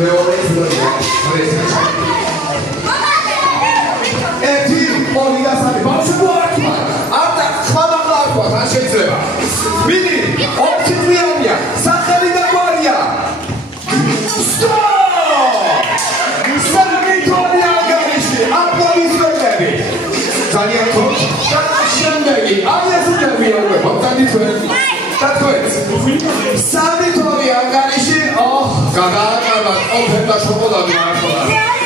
მეორე ზურია. ერთი, ორი და სამი. ბავშვებო არ თქვა. არდა ხმამაღლა არ თქვა, არ შეიძლება. მიდი, ორი წვიანია, სახელი და გვარია. ძალიან თორ შემდეგი აი ეს ინტერვიუ უკვე დაგვეც სამი თორი ანგარიში გადააკარგა ოფერდა შოკოლადი მართლა